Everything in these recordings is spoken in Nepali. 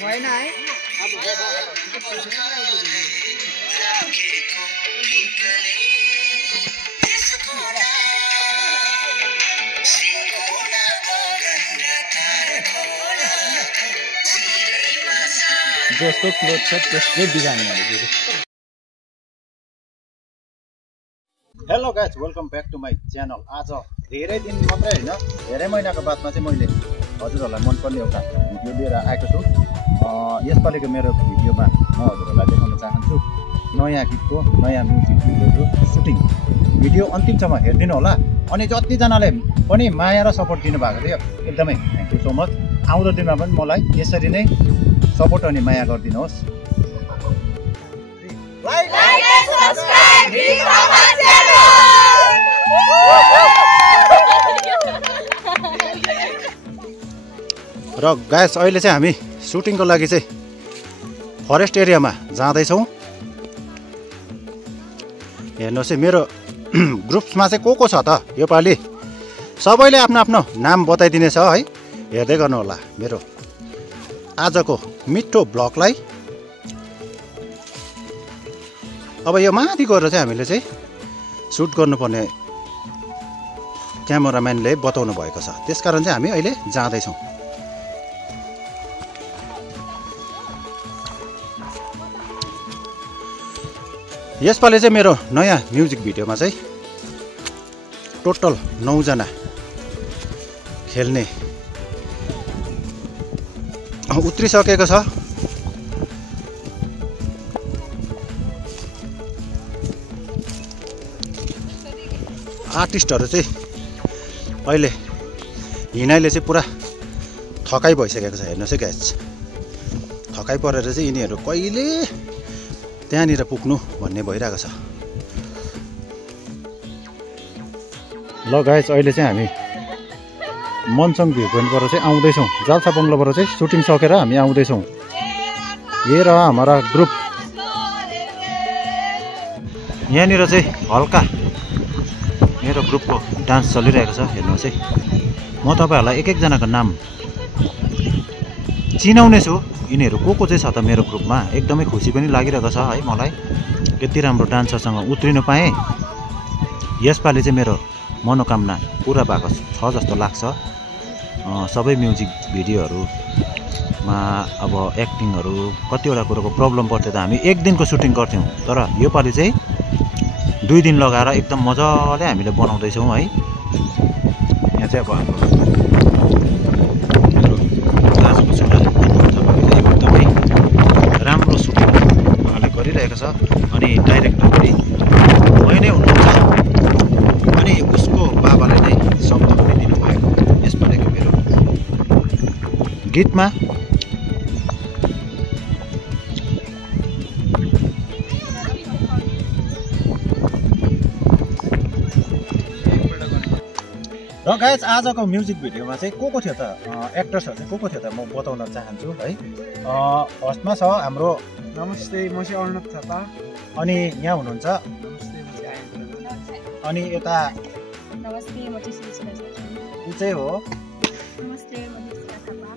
भएन है जसको क्लोथ छ त्यसले बिगार्ने हो। Hello guys, welcome back to my channel. आज धेरै दिन मात्रै होइन, धेरै महिनाको बादमा चाहिँ मैले हजुरहरूलाई मनपर्ने एउटा भिडियो लिएर आएको छु। यसपालिको मेरो भिडियोमा म हजुरहरूलाई देखाउन चाहन्छु नयाँ गीतको नयाँ म्युजिक भिडियोको सुटिङ। भिडियो अन्तिमसम्म हेरिदिनु होला। अनि जतिजनाले पनि माया र सपोर्ट दिनुभएको थियो एकदमै थ्याङ्क यू सो मच। आउँदो दिनमा पनि मलाई यसरी नै सपोर्ट अनि माया गरिदिनुहोस्। र गाइस, अहिले चाहिँ हामी सुटिङको लागि चाहिँ फरेस्ट एरियामा जाँदैछौँ। हेर्नुहोस् है, मेरो ग्रुप्समा चाहिँ को छ त योपालि? सबैले आफ्नो आफ्नो नाम बताइदिनेछ है, हेर्दै गर्नु होला मेरो आजको मिठो ब्लगलाई। अब यो माथि गएर चाहिँ हामीले चाहिँ सुट गर्नुपर्ने क्यामेराम्यानले बताउनु भएको छ, त्यसकारण चाहिँ हामी अहिले जाँदैछौँ। यसपालि चाहिँ मेरो नयाँ म्युजिक भिडियोमा चाहिँ टोटल 9 जना खेल्ने उत्रिसकेको छ। आर्टिस्टहरू चाहिँ अहिले हिँडाइले चाहिँ पुरा थकाइ भइसकेको छ। हेर्नुहोस् है गाइस, थकाइ परेर चाहिँ यिनीहरू कहिले त्यहाँनिर पुग्नु भन्ने भइरहेको छ। ल गाइस, अहिले चाहिँ हामी मनसङ भ्यू पोइन्टबाट चाहिँ आउँदैछौँ। जाल्सा बङ्गलोबाट चाहिँ सुटिङ सकेर हामी आउँदैछौँ। ये रहा हमारा ग्रुप। यहाँनिर चाहिँ हल्का मेरो ग्रुपको डान्स चलिरहेको छ। हेर्नुहोस् है, म तपाईँहरूलाई एक एकजनाको नाम चिनाउने छु। यिनीहरू को चाहिँ छ त मेरो ग्रुपमा। एकदमै खुसी पनि लागिरहेको छ है मलाई, यति राम्रो डान्सरसँग उत्रिनु पाएँ। यसपालि चाहिँ मेरो मनोकामना पुरा भएको छ जस्तो लाग्छ। सबै म्युजिक भिडियोहरूमा अब एक्टिङहरू कतिवटा कुरोको प्रब्लम पर्थ्यो त हामी एक दिनको सुटिङ गर्थ्यौँ, तर योपालि चाहिँ 2 दिन लगाएर एकदम मजाले हामीले बनाउँदैछौँ है। यहाँ चाहिँ अब हाम्रो दाजुको छोरा एकदमै राम्रो सुटिङ उहाँले गरिरहेको छ। अनि डाइरेक्टर पनि उहाँ नै हुनुहुन्छ, अनि उसको बाबाले नै शब्द पनि दिनुभएको यसपालिको मेरो गीतमा। र गाइस, आजको म्युजिक भिडियोमा चाहिँ को थियो त एक्टर्सहरू चाहिँ को थियो त म बताउन चाहन्छु है। फर्स्टमा छ हाम्रो नमस्ते, म चाहिँ अर्णव थापा। अनि यहाँ हुनुहुन्छ नमस्ते, म चाहिँ आयन प्रधान। अनि यता नमस्ते, म चाहिँ सुशीला छेत्री। ऊ चाहिँ हो नमस्ते, म दिक्षा थापा।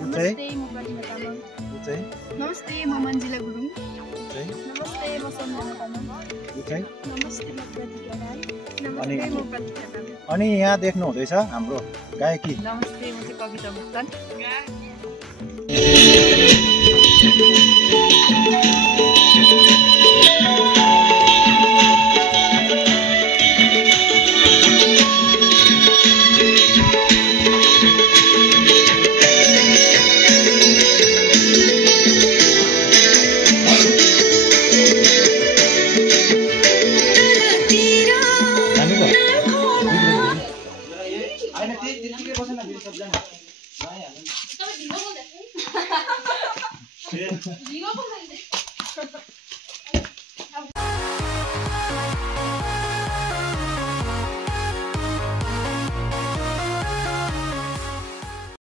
ऊ चाहिँ नमस्ते, म प्रतिभा तामाङ। ऊ चाहिँ नमस्ते, म मन्जिला गुरुङ। ऊ चाहिँ नमस्ते, म सम्मान तामाङ। ऊ चाहिँ नमस्ते, म प्रतिभा राई। अनि नमस्ते, म प्रतिभा तामाङ। अनि यहाँ देख्नु हुँदैछ हाम्रो गायकी। नमस्ते, म चाहिँ कविता मुक्तान। सबजना